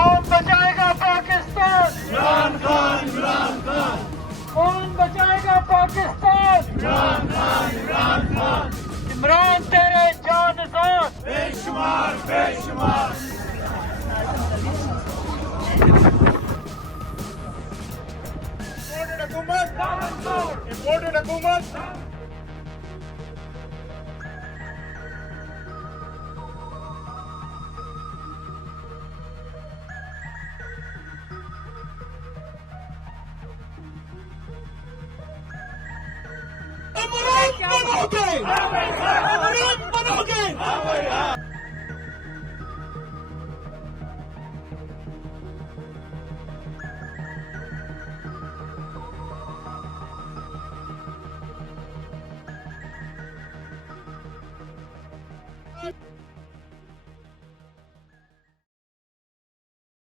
कौन बचाएगा पाकिस्तान? इमरान खान, इमरान खान। कौन बचाएगा पाकिस्तान? इमरान खान, इमरान खान। इमरान तेरे जानसार बेशुमार, बेशुमार। इम्पोर्टेड हुकूमत, इम्पोर्टेड हुकूमत। अमरान बनोगे, अमरान बनोगे।